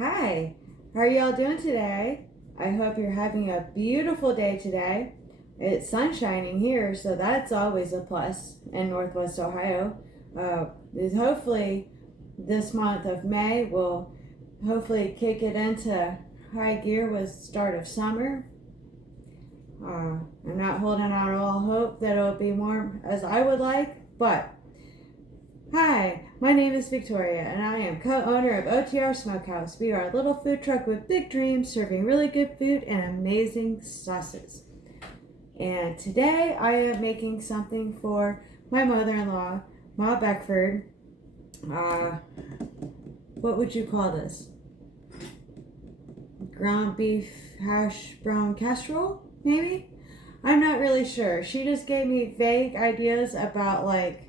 Hi, how are y'all doing today? I hope you're having a beautiful day today. It's sun shining here, so that's always a plus in Northwest Ohio. Hopefully, this month of May will hopefully kick it into high gear with the start of summer. I'm not holding out all hope that it'll be warm as I would like, but hi, my name is Victoria, and I am co-owner of OTR Smokehouse. We are a little food truck with big dreams, serving really good food and amazing sauces. And today I am making something for my mother-in-law, Ma Beckford. What would you call this? Ground beef hash brown casserole, maybe? I'm not really sure. She just gave me vague ideas about like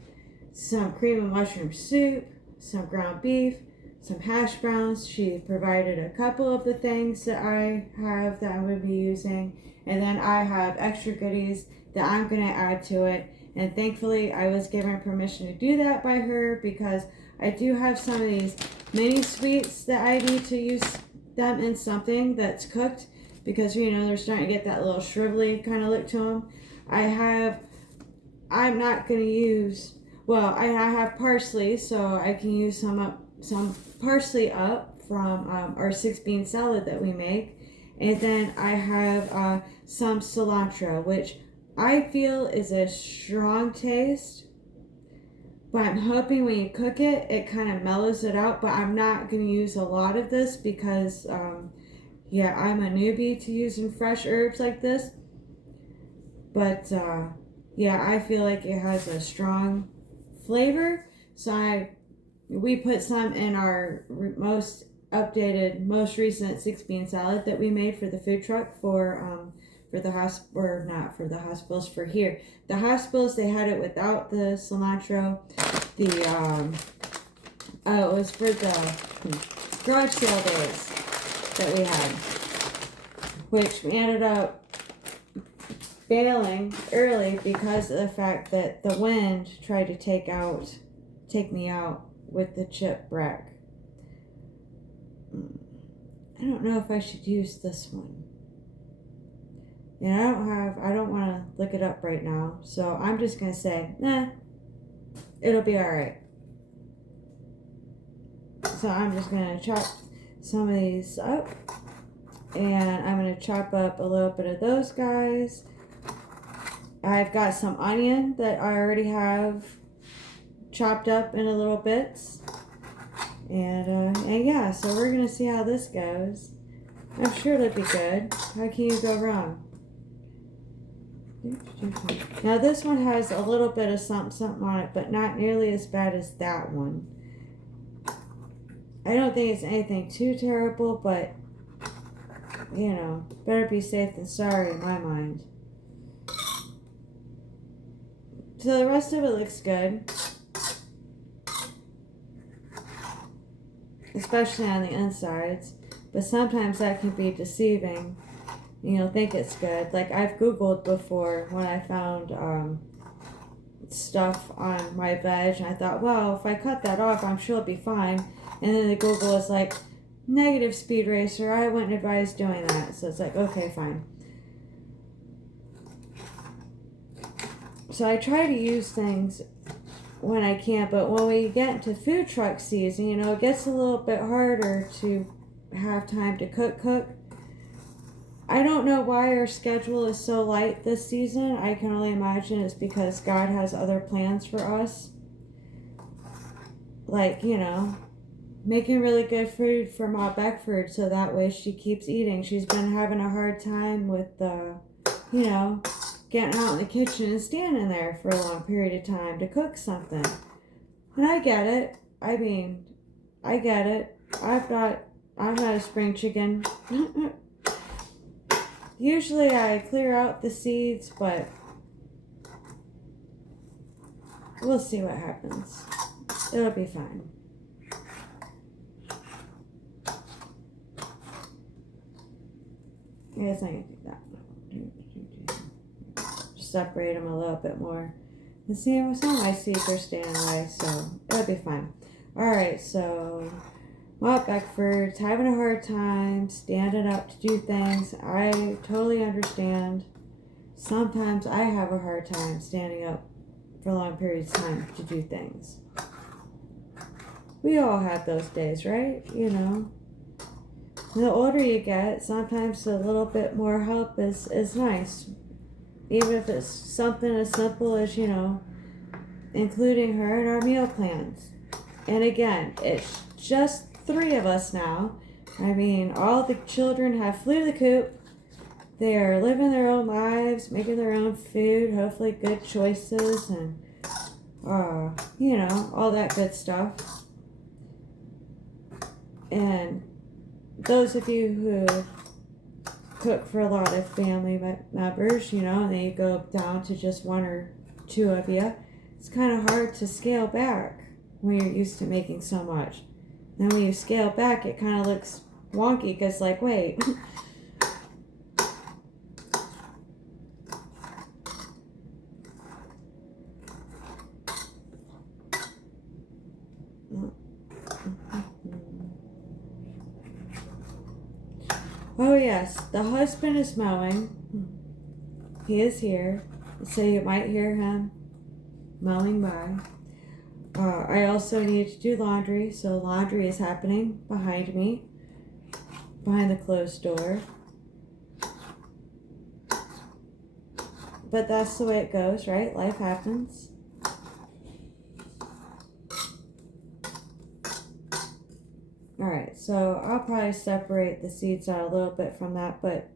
some cream and mushroom soup, some ground beef, some hash browns. She provided a couple of the things that I have that I'm going to be using, and then I have extra goodies that I'm going to add to it. And thankfully I was given permission to do that by her, because I do have some of these mini sweets that I need to use them in something that's cooked, because they're starting to get that little shrivelly kind of look to them. I'm not going to use, well, I have parsley, so I can use some parsley up from our 6-bean salad that we make. And then I have some cilantro, which I feel is a strong taste, but I'm hoping when you cook it, it kind of mellows it out. But I'm not going to use a lot of this because, I'm a newbie to using fresh herbs like this. But, I feel like it has a strong flavor. So we put some in our most updated, most recent 6-bean salad that we made for the food truck for the hospital, or not for the hospitals, for here. The hospitals, they had it without the cilantro. It was for the garage sale days that we had, which we ended up bailing early because of the fact that the wind tried to take me out with the chip wreck. I don't know if I should use this one. And I don't want to look it up right now, so I'm just going to say, it'll be alright. So I'm just going to chop some of these up, and I'm going to chop up a little bit of those guys. I've got some onion that I already have chopped up into little bits. And so we're going to see how this goes. I'm sure it'll be good. How can you go wrong? Now this one has a little bit of something on it, but not nearly as bad as that one. I don't think it's anything too terrible, but better be safe than sorry in my mind. So the rest of it looks good, especially on the insides, but sometimes that can be deceiving. Think it's good. Like I've Googled before when I found stuff on my veg, and I thought, well, if I cut that off, I'm sure it'll be fine. And then the Google is like, negative speed racer, I wouldn't advise doing that. So it's like, okay, fine. So I try to use things when I can, but when we get into food truck season, it gets a little bit harder to have time to cook. I don't know why our schedule is so light this season. I can only imagine it's because God has other plans for us. Like, making really good food for Ma Beckford so that way she keeps eating. She's been having a hard time with, getting out in the kitchen and standing there for a long period of time to cook something. And I get it. I get it. I'm not a spring chicken. Usually I clear out the seeds, but we'll see what happens. It'll be fine. I guess I can do that. Just separate them a little bit more. And see, some of my seeds are staying away, so it'll be fine. Alright, so Well, Beckford's having a hard time standing up to do things. I totally understand. Sometimes I have a hard time standing up for long periods of time to do things. We all have those days, right? You know. The older you get, sometimes a little bit more help is nice. Even if it's something as simple as, you know, including her in our meal plans. And again, it's just 3 of us now. I mean, all the children have flew the coop. They are living their own lives, making their own food, hopefully good choices, and, you know, all that good stuff. And those of you who cook for a lot of family members, you know, and they go down to just 1 or 2 of you, it's kind of hard to scale back when you're used to making so much. Then when you scale back, it kind of looks wonky because, like, wait. Oh yes, the husband is mowing. He is here, so you might hear him mowing by. I also need to do laundry, so laundry is happening behind me, behind the closed door. But that's the way it goes, right? Life happens. Alright, so I'll probably separate the seeds out a little bit from that, but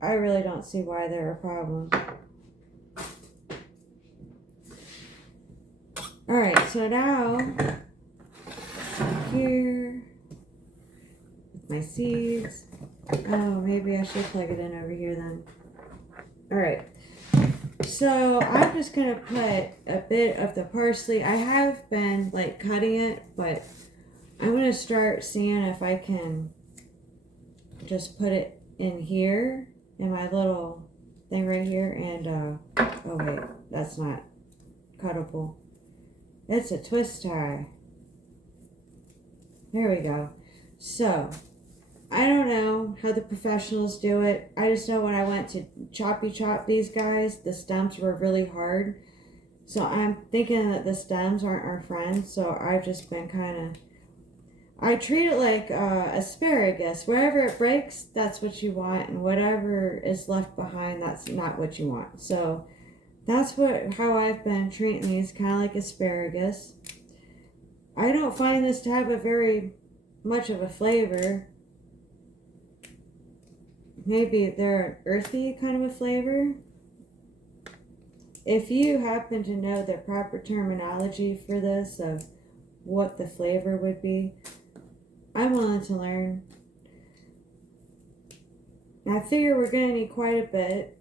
I really don't see why they're a problem. Alright, so now, here, with my seeds. Oh, maybe I should plug it in over here then. Alright, so I'm just going to put a bit of the parsley. I have been, like, cutting it, but I'm going to start seeing if I can just put it in here, in my little thing right here, and, oh wait, that's not cuttable. It's a twist tie. There we go. So, I don't know how the professionals do it. I just know when I went to choppy chop these guys, the stems were really hard. So I'm thinking that the stems aren't our friends, so I've just been kind of... I treat it like asparagus. Wherever it breaks, that's what you want, and whatever is left behind, that's not what you want. So that's how I've been treating these, kind of like asparagus. I don't find this to have a very much of a flavor. Maybe they're an earthy kind of a flavor. If you happen to know the proper terminology for this, of what the flavor would be, I'm willing to learn. I figure we're going to need quite a bit,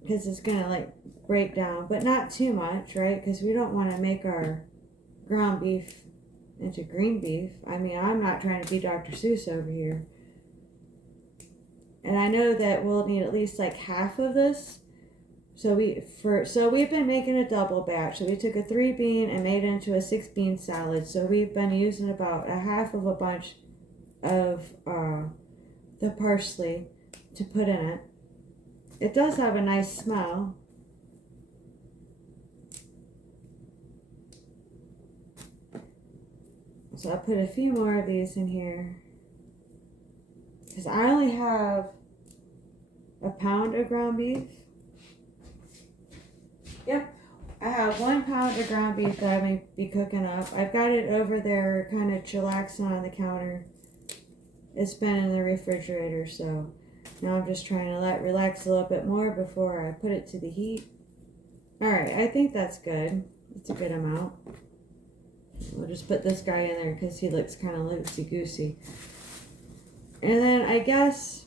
because it's going to, like, break down, but not too much, right? Because we don't want to make our ground beef into green beef. I mean, I'm not trying to be Dr. Seuss over here. And I know that we'll need at least like half of this. So we've been making a double batch. So we took a 3-bean and made it into a 6-bean salad. So we've been using about a half of a bunch of the parsley to put in it. It does have a nice smell. So I'll put a few more of these in here, because I only have a pound of ground beef. Yep, I have 1 pound of ground beef that I may be cooking up. I've got it over there kind of chillaxing on the counter. It's been in the refrigerator, so now I'm just trying to let it relax a little bit more before I put it to the heat. Alright, I think that's good. It's a good amount. We'll just put this guy in there because he looks kind of loosey-goosey. And then I guess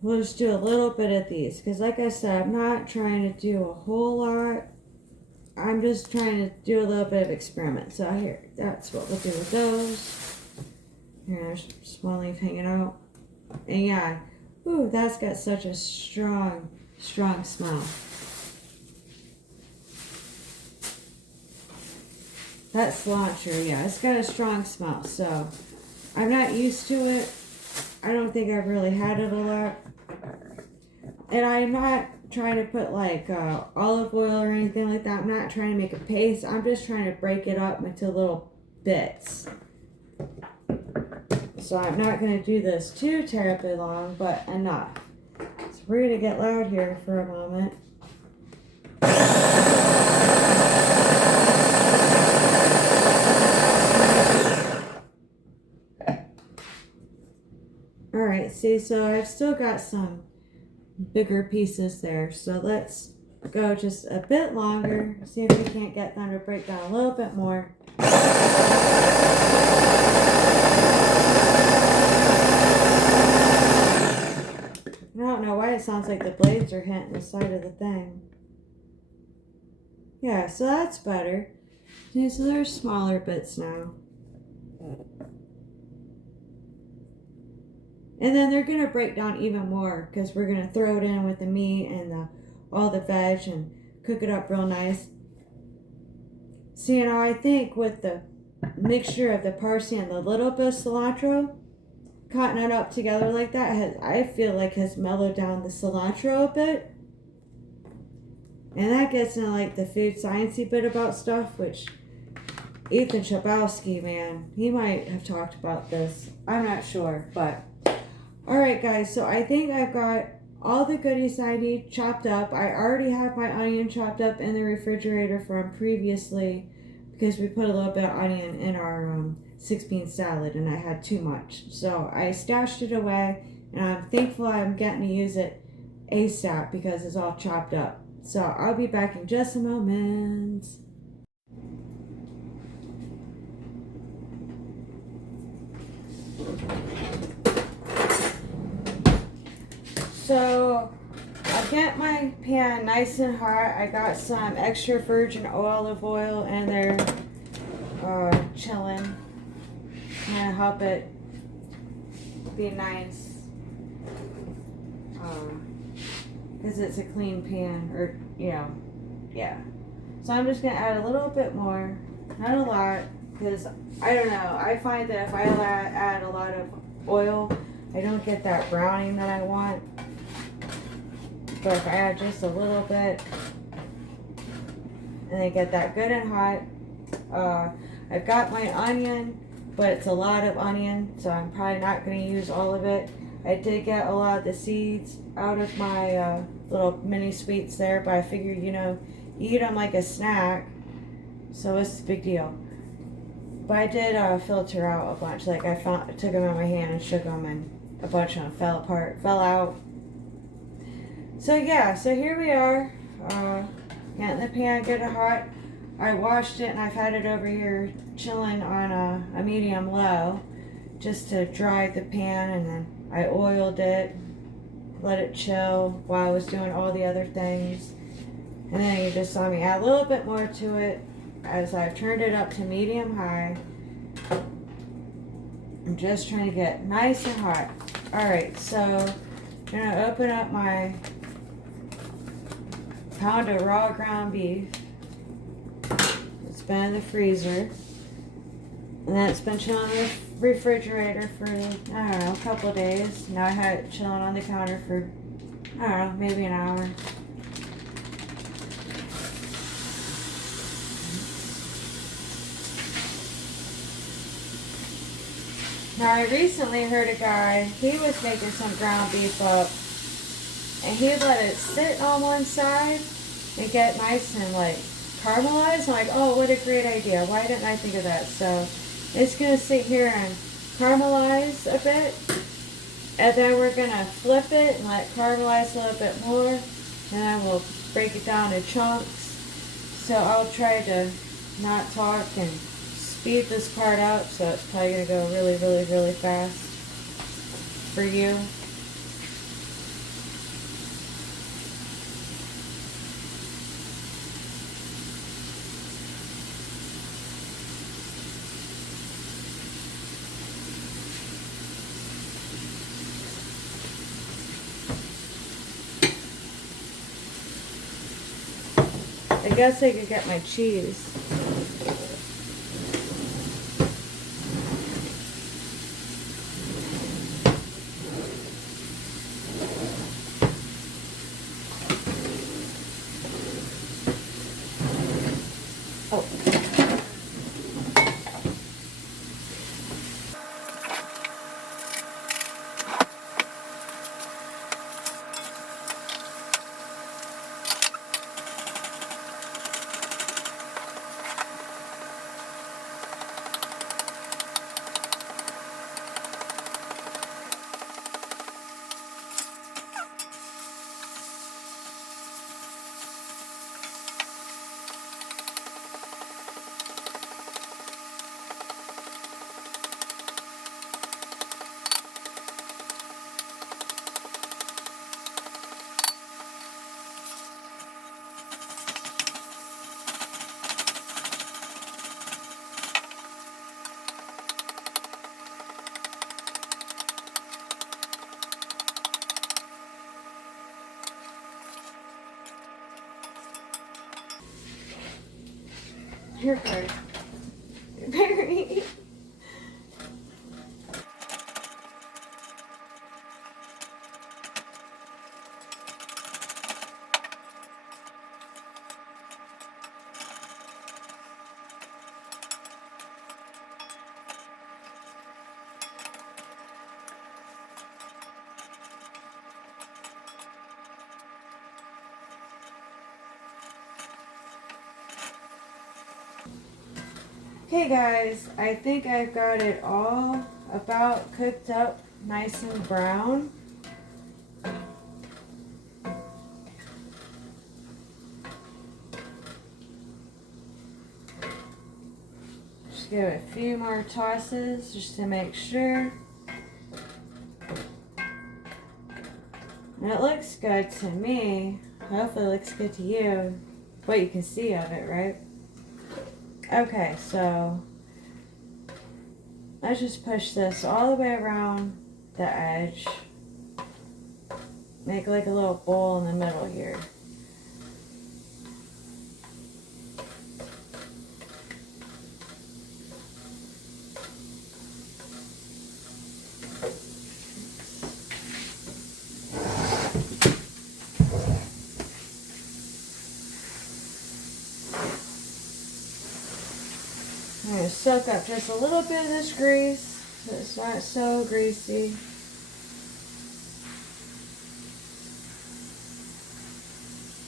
we'll just do a little bit of these, because like I said, I'm not trying to do a whole lot. I'm just trying to do a little bit of experiment. So here, that's what we'll do with those. Here, there's just one leaf hanging out. And yeah, ooh, that's got such a strong smell. That cilantro, yeah, it's got a strong smell. So I'm not used to it. I don't think I've really had it a lot. And I'm not trying to put like olive oil or anything like that. I'm not trying to make a paste. I'm just trying to break it up into little bits. So I'm not going to do this too terribly long, but enough. So we're going to get loud here for a moment. Alright, see, so I've still got some bigger pieces there. So let's go just a bit longer. See if we can't get them to break down a little bit more. I don't know why it sounds like the blades are hitting the side of the thing. Yeah, so that's better. See, so there's smaller bits now. And then they're going to break down even more because we're going to throw it in with the meat and all the veg and cook it up real nice. See, you know, I think with the mixture of the parsley and the little bit of cilantro, cutting it up together like that, I feel like has mellowed down the cilantro a bit. And that gets into like the food sciencey bit about stuff, which Ethan Chabowski, man, he might have talked about this. I'm not sure, but... Alright guys, so I think I've got all the goodies I need chopped up. I already have my onion chopped up in the refrigerator from previously because we put a little bit of onion in our 6-bean salad and I had too much. So I stashed it away and I'm thankful I'm getting to use it ASAP because it's all chopped up. So I'll be back in just a moment. So I get my pan nice and hot. I got some extra virgin olive oil in there chilling. I'm gonna help it be nice because it's a clean pan, or yeah. So I'm just gonna add a little bit more, not a lot, because I don't know. I find that if I add a lot of oil, I don't get that browning that I want. But if I add just a little bit, and then get that good and hot, I've got my onion, but it's a lot of onion, so I'm probably not going to use all of it. I did get a lot of the seeds out of my little mini sweets there, but I figured, you know, you eat them like a snack, so what's the big deal? But I did filter out a bunch. Like I took them in my hand and shook them, and a bunch of them fell out. So yeah, so here we are, getting the pan good and hot. I washed it and I've had it over here chilling on a medium low just to dry the pan, and then I oiled it, let it chill while I was doing all the other things. And then you just saw me add a little bit more to it as I've turned it up to medium high. I'm just trying to get nice and hot. Alright, so I'm going to open up my pound of raw ground beef. It's been in the freezer. And then it's been chilling in the refrigerator for, I don't know, a couple of days. Now I had it chilling on the counter for, I don't know, maybe an hour. Now I recently heard a guy, he was making some ground beef up, and he let it sit on one side and get nice and like caramelized. I'm like, oh, what a great idea. Why didn't I think of that? So it's going to sit here and caramelize a bit. And then we're going to flip it and let it caramelize a little bit more. And then we'll break it down in chunks. So I'll try to not talk and speed this part up. So it's probably going to go really, really, really fast for you. I guess I could get my cheese. Here goes. Very. Okay guys, I think I've got it all about cooked up nice and brown. Just give it a few more tosses just to make sure. And it looks good to me. Hopefully it looks good to you. What you can see of it, right? Okay, so let's just push this all the way around the edge. Make like a little bowl in the middle here. I'm going to soak up just a little bit of this grease so it's not so greasy.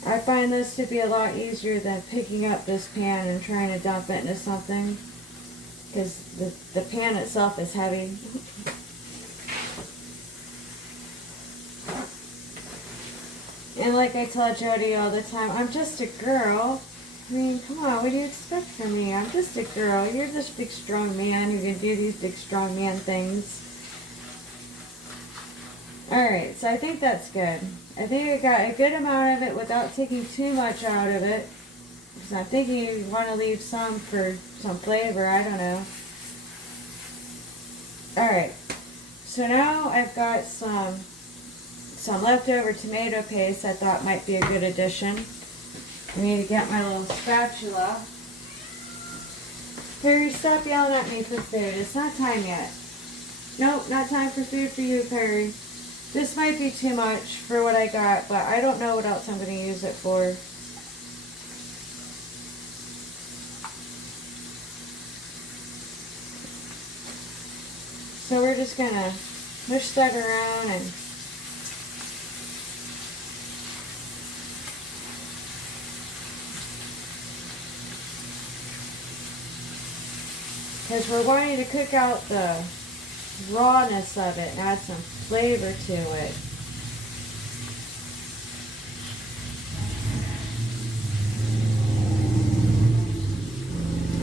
I find this to be a lot easier than picking up this pan and trying to dump it into something because the pan itself is heavy. And like I tell Jody all the time, I'm just a girl. I mean, come on, what do you expect from me? I'm just a girl. You're this big, strong man who can do these big, strong man things. Alright, so I think that's good. I think I got a good amount of it without taking too much out of it. Because I'm thinking you want to leave some for some flavor, I don't know. Alright, so now I've got some leftover tomato paste I thought might be a good addition. I need to get my little spatula. Perry, stop yelling at me for food. It's not time yet. Nope, not time for food for you, Perry. This might be too much for what I got, but I don't know what else I'm going to use it for. So we're just going to push that around and because we're wanting to cook out the rawness of it and add some flavor to it.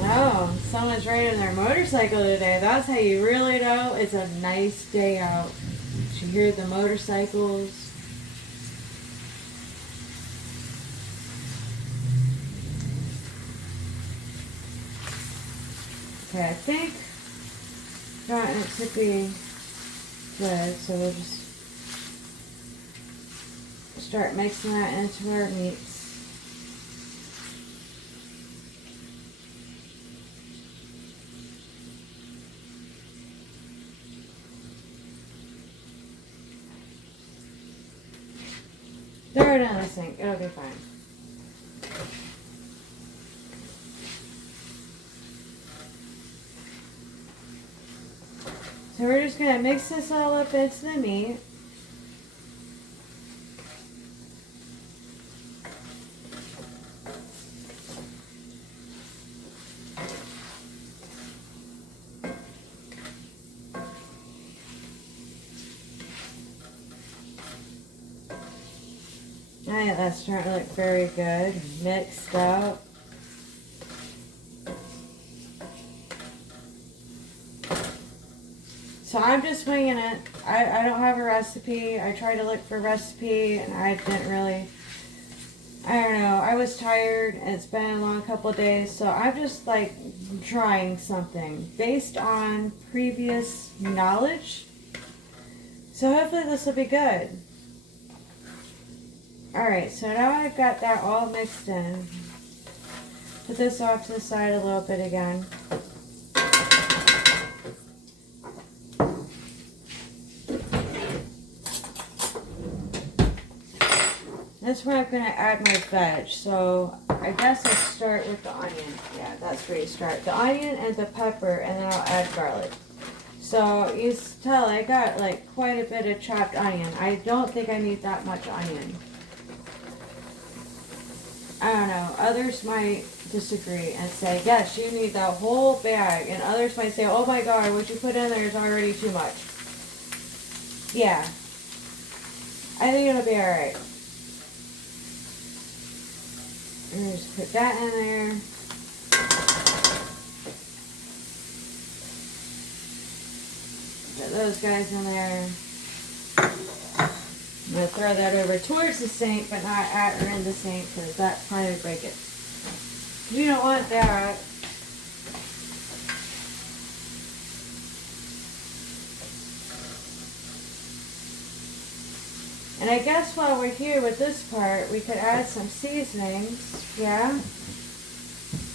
Oh, someone's riding their motorcycle today. That's how you really know it's a nice day out. You hear the motorcycles. Okay, I think gotten it to be good, so we'll just start mixing that into our meats. Throw it in the sink, it'll be fine. So we're just going to mix this all up into the meat. I think that's starting to look very good, mixed up. So I'm just winging it. I don't have a recipe. I tried to look for a recipe and I didn't really, I don't know. I was tired and it's been a long couple of days. So I'm just like trying something based on previous knowledge. So hopefully this will be good. Alright, so now I've got that all mixed in. Put this off to the side a little bit again. That's where I'm going to add my veg. So I guess I'll start with the onion. Yeah, that's where you start. The onion and the pepper, and then I'll add garlic. So you tell I got like quite a bit of chopped onion. I don't think I need that much onion. I don't know. Others might disagree and say, yes, you need that whole bag. And others might say, oh my God, what you put in there is already too much. Yeah. I think it'll be alright. And just put that in there. Put those guys in there. I'm going to throw that over towards the sink, but not at or in the sink, because that probably would break it. You don't want that. And I guess while we're here with this part, we could add some seasonings, yeah? I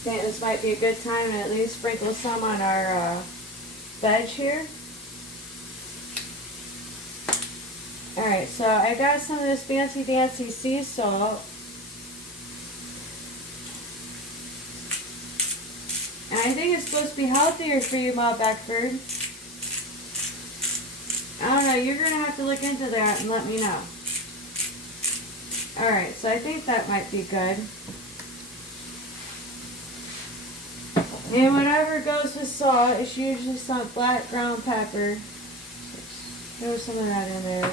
think this might be a good time to at least sprinkle some on our veg here. Alright, so I got some of this fancy dancy sea salt. And I think it's supposed to be healthier for you, Ma Beckford. I don't know, you're going to have to look into that and let me know. Alright, so I think that might be good. And whatever goes with salt, it's usually some black ground pepper. Throw some of that in there.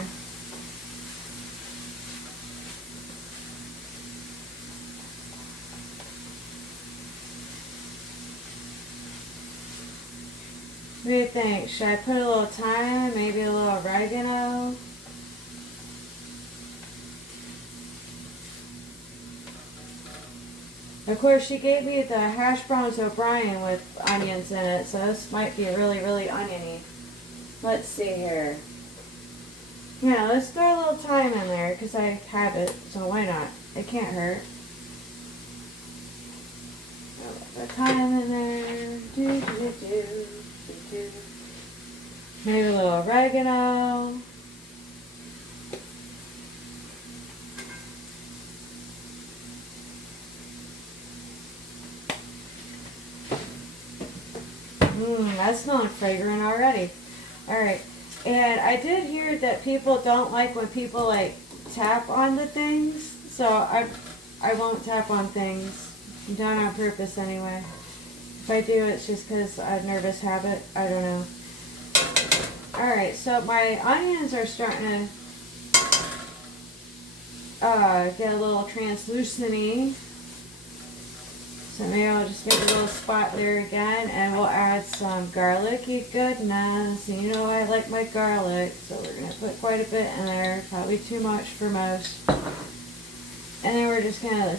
What do you think? Should I put a little thyme, maybe a little oregano? Of course, she gave me the Hashbrowns O'Brien with onions in it, so this might be really, really oniony. Let's see here. Yeah, let's throw a little thyme in there, because I have it, so why not? It can't hurt. Throw the thyme in there. Maybe a little oregano. That's smelling fragrant already. Alright. And I did hear that people don't like when people like tap on the things. So I won't tap on things. Not on purpose anyway. If I do, it's just because a nervous habit. I don't know. Alright, so my onions are starting to get a little translucent-y. So maybe I'll just make a little spot there again, and we'll add some garlicky goodness. And you know I like my garlic, so we're going to put quite a bit in there. Probably too much for most. And then we're just going to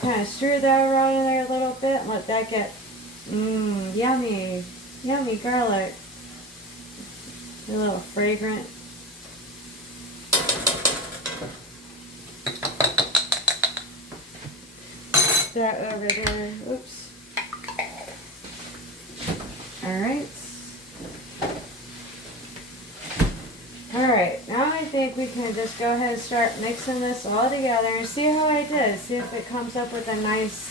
kind of stir that around in there a little bit and let that get yummy, yummy garlic. A little fragrant. That over there. Oops. Alright. Alright, now I think we can just go ahead and start mixing this all together and see how I did. See if it comes up with a nice,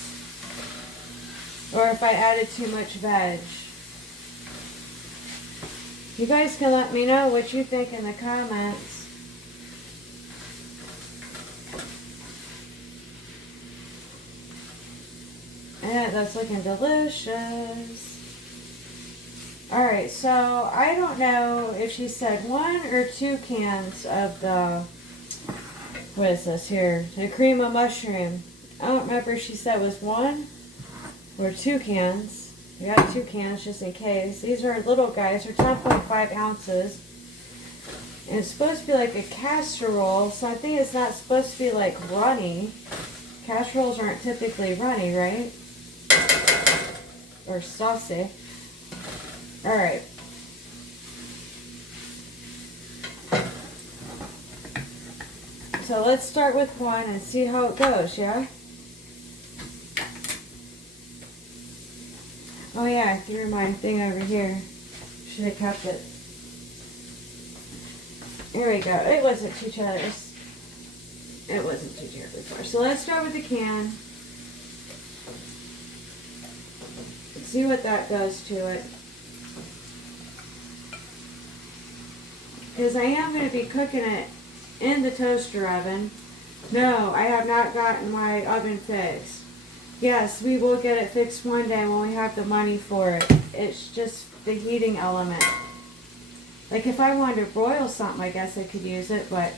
or if I added too much veg. You guys can let me know what you think in the comments. Yeah, that's looking delicious. Alright, so I don't know if she said 1 or 2 cans of the, what is this here? The cream of mushroom. I don't remember if she said it was 1 or 2 cans. We got 2 cans just in case. These are little guys. They're 10.5 ounces. And it's supposed to be like a casserole, so I think it's not supposed to be like runny. Casseroles aren't typically runny, right? Or saucy. Alright. So let's start with 1 and see how it goes, yeah? yeah, I threw my thing over here. Should have kept it. Here we go. It wasn't too terribly. It wasn't too terribly far. So let's start with the can. See what that does to it. Because I am going to be cooking it in the toaster oven. No, I have not gotten my oven fixed. Yes, we will get it fixed one day when we have the money for it. It's just the heating element. Like if I wanted to broil something, I guess I could use it, but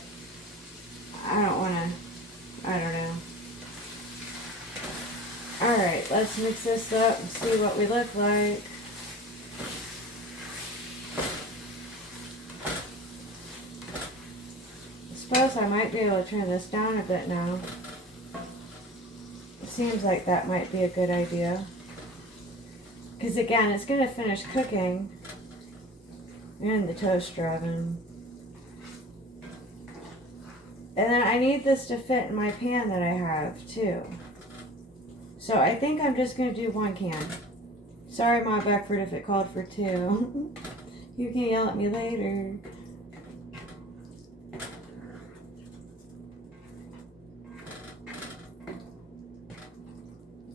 I don't want to, I don't know. Alright, let's mix this up and see what we look like. I suppose I might be able to turn this down a bit now. It seems like that might be a good idea. Because again, it's going to finish cooking in the toaster oven. And then I need this to fit in my pan that I have too. So I think I'm just going to do one can. Sorry, Ma Beckford, if it called for two. You can yell at me later.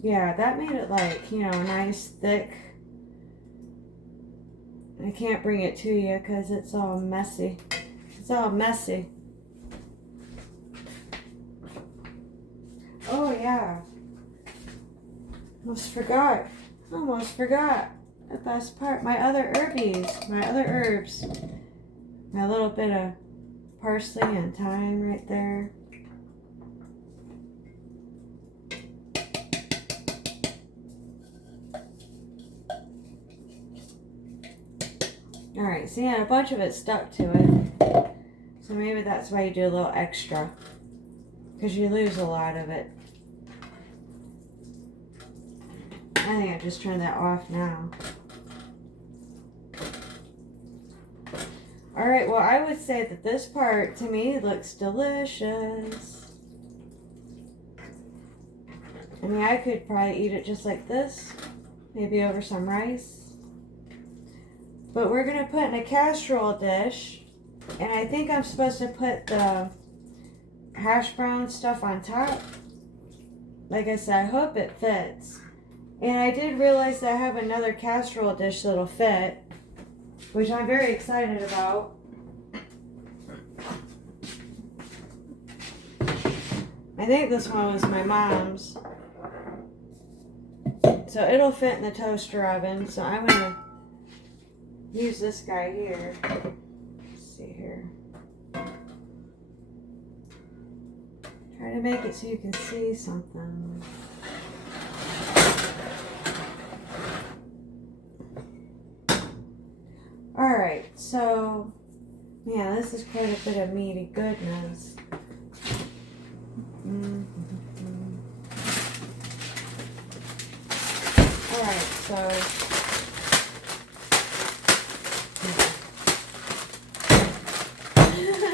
Yeah, that made it like, you know, nice, thick. I can't bring it to you because it's all messy. It's all messy. Oh, yeah. Almost forgot the best part. My other herbies, my other herbs. My little bit of parsley and thyme right there. Alright, see, and a bunch of it stuck to it. So maybe that's why you do a little extra. Because you lose a lot of it. I think I just turned that off now. Alright, well, I would say that this part, to me, looks delicious. I mean, I could probably eat it just like this. Maybe over some rice. But we're going to put in a casserole dish. And I think I'm supposed to put the hash brown stuff on top. Like I said, I hope it fits. And I did realize that I have another casserole dish that'll fit, which I'm very excited about. I think this one was my mom's. So it'll fit in the toaster oven. So I'm going to use this guy here. Let's see here. Try to make it so you can see something. Alright, so, yeah, this is quite a bit of meaty goodness. Alright, so,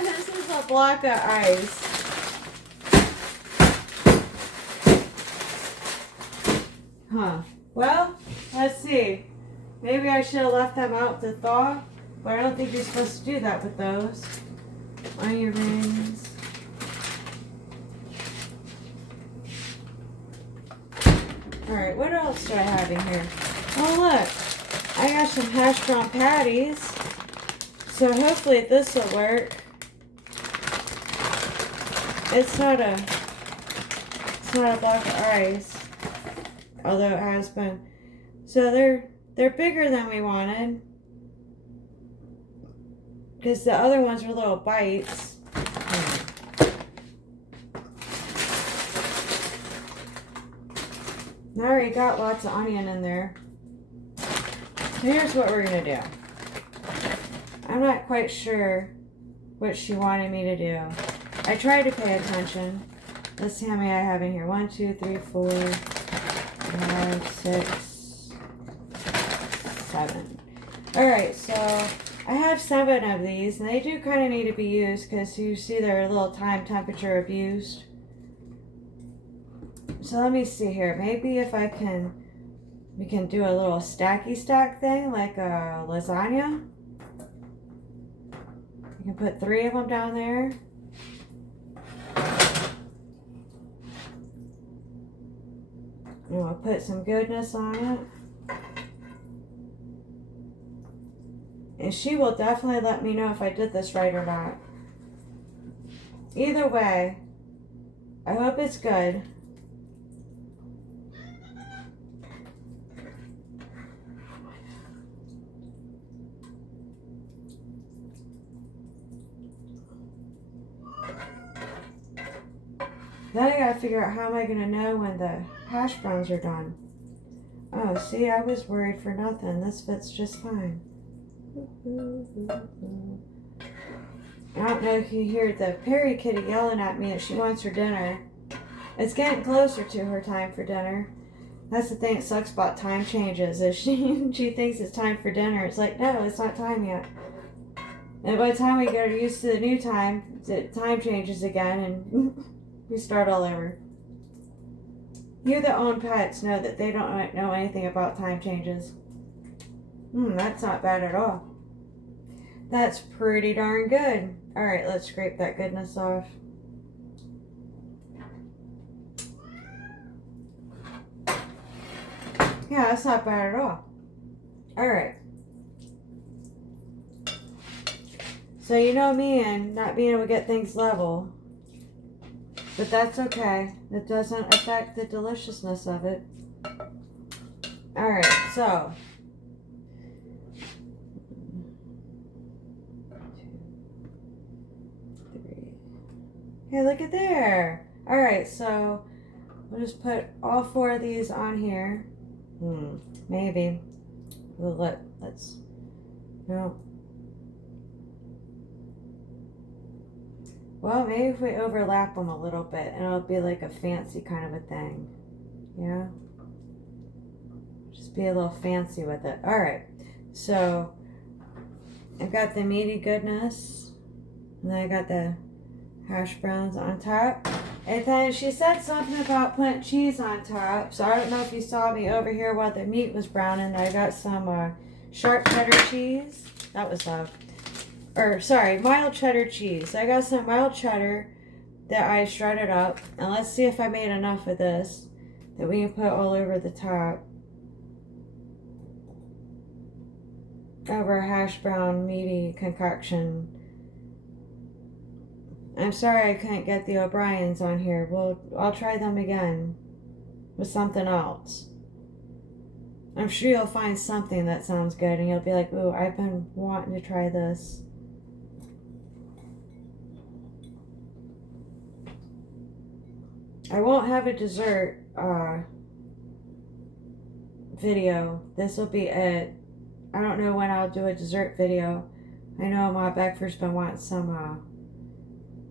this is a block of ice. Huh. Well, let's see. Maybe I should have left them out to thaw, but I don't think you're supposed to do that with those. Onion rings. Alright, what else do I have in here? Oh look, I got some hash brown patties. So hopefully this will work. It's not a block of ice, although it has been. So they're bigger than we wanted. Because the other ones were little bites. I already got lots of onion in there. So here's what we're going to do. I'm not quite sure what she wanted me to do. I tried to pay attention. Let's see how many I have in here. 1, 2, 3, 4, 5, 6, 7. Alright, so I have 7 of these, and they do kind of need to be used because you see they're a little time temperature abused. So let me see here. Maybe if I can We can do a little stacky stack thing like a lasagna. You can put 3 of them down there. And we'll put some goodness on it. And she will definitely let me know if I did this right or not. Either way, I hope it's good. Then I gotta figure out how am I gonna know when the hash browns are done. Oh, see, I was worried for nothing. This fits just fine. I don't know if you hear the Perry kitty yelling at me that she wants her dinner. It's getting closer to her time for dinner. That's the thing that sucks about time changes, is she thinks it's time for dinner. It's like, no, it's not time yet. And by the time we get used to the new time, the time changes again and we start all over. You that own pets know that they don't know anything about time changes. That's not bad at all. That's pretty darn good. Alright, let's scrape that goodness off. Yeah, that's not bad at all. Alright. So you know me and not being able to get things level. But that's okay. It doesn't affect the deliciousness of it. Alright, so. 2, 3. Hey, look at there. Alright, so we'll just put all 4 of these on here. Maybe. Let's. No. Well, maybe if we overlap them a little bit and it'll be like a fancy kind of a thing. Yeah? Just be a little fancy with it. Alright. So, I've got the meaty goodness. And then I got the hash browns on top. And then she said something about putting cheese on top. So I don't know if you saw me over here while the meat was browning. I got some sharp cheddar cheese. That was mild cheddar cheese. I got some mild cheddar that I shredded up. And let's see if I made enough of this that we can put all over the top of our hash brown meaty concoction. I'm sorry I couldn't get the O'Briens on here. I'll try them again with something else. I'm sure you'll find something that sounds good and you'll be like, ooh, I've been wanting to try this. I won't have a dessert video. This will be it. I don't know when I'll do a dessert video. I know my Beckford's been wanting some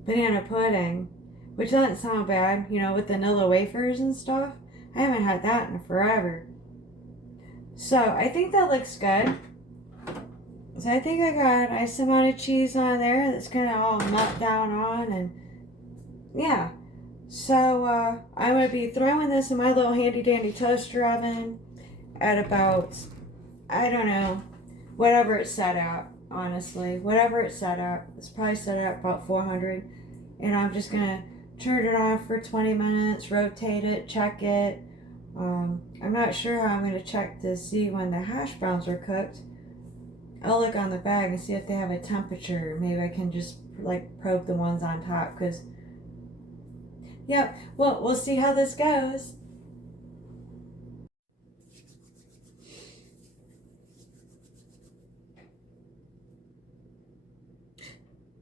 banana pudding, which doesn't sound bad, you know, with vanilla wafers and stuff. I haven't had that in forever. So I think that looks good. So I think I got a nice amount of cheese on there that's gonna all melt down on, and yeah. So I'm gonna be throwing this in my little handy dandy toaster oven at about, I don't know, whatever it's set at. Honestly, whatever it's set at, it's probably set at about 400. And I'm just gonna turn it on for 20 minutes, rotate it, check it. I'm not sure how I'm gonna check to see when the hash browns are cooked. I'll look on the bag and see if they have a temperature. Maybe I can just like probe the ones on top, because yep, well, we'll see how this goes.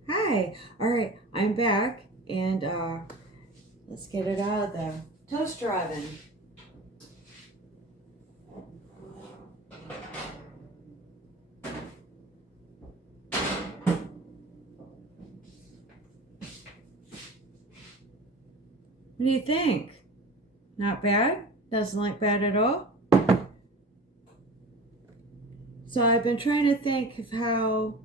Hi. All right, I'm back, and let's get it out of the toaster oven. What do you think? Not bad? Doesn't look bad at all? So I've been trying to think of how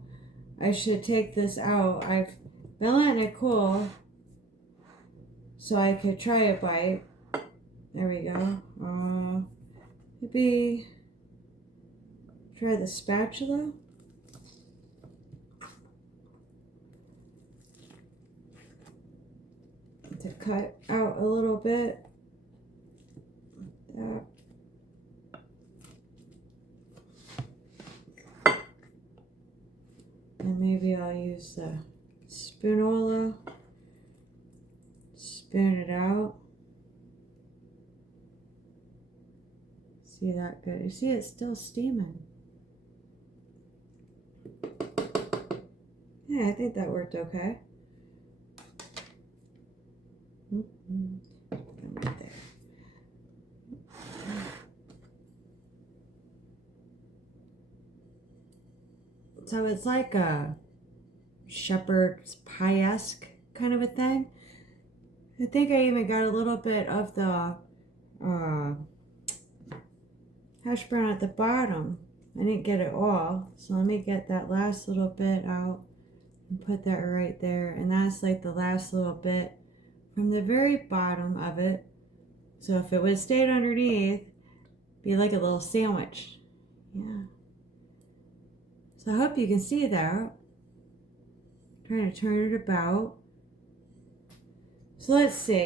I should take this out. I've been letting it cool so I could try a bite. There we go. maybe try the spatula. To cut out a little bit. Like that. And maybe I'll use the spoonola. Spoon it out. See that good? You see it's still steaming. Yeah, I think that worked okay. Right there. So it's like a shepherd's pie-esque kind of a thing. I think I even got a little bit of the hash brown at the bottom. I didn't get it all, so let me get that last little bit out and put that right there. And that's like the last little bit from the very bottom of it. So if it would have stayed underneath, be like a little sandwich. Yeah. So I hope you can see that. Trying to turn it about. So let's see.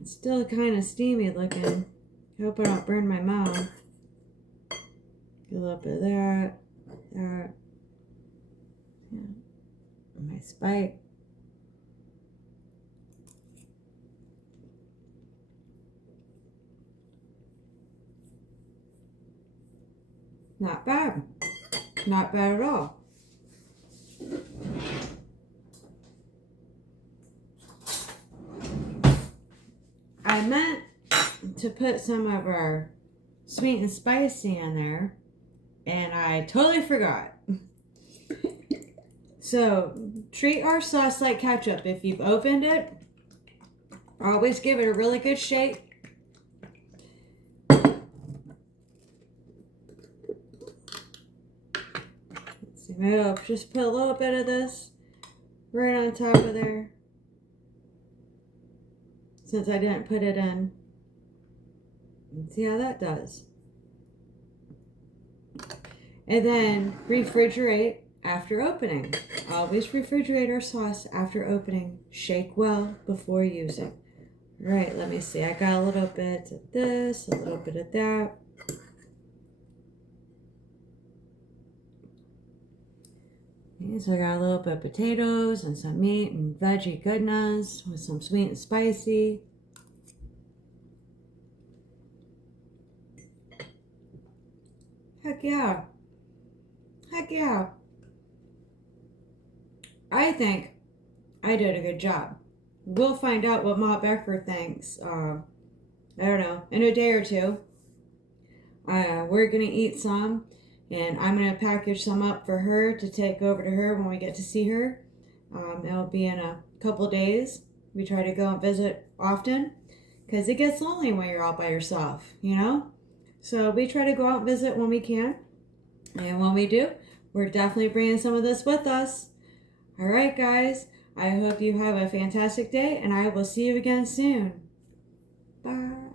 It's still kind of steamy looking. I hope I don't burn my mouth. Get a little bit of that. That. Yeah. And my spike. Not bad. Not bad at all. I meant to put some of our sweet and spicy in there, and I totally forgot. So, treat our sauce like ketchup. If you've opened it, always give it a really good shake. Maybe I'll just put a little bit of this right on top of there, since I didn't put it in. And see how that does. And then refrigerate after opening. Always refrigerate our sauce after opening. Shake well before using. All right, let me see. I got a little bit of this, a little bit of that. Okay, so I got a little bit of potatoes and some meat and veggie goodness with some sweet and spicy. Heck yeah. Heck yeah. I think I did a good job. We'll find out what Ma Becker thinks. I don't know, in a day or two. We're going to eat some. And I'm going to package some up for her to take over to her when we get to see her. It'll be in a couple days. We try to go and visit often because it gets lonely when you're all by yourself, you know? So we try to go out and visit when we can. And when we do, we're definitely bringing some of this with us. All right, guys. I hope you have a fantastic day, and I will see you again soon. Bye.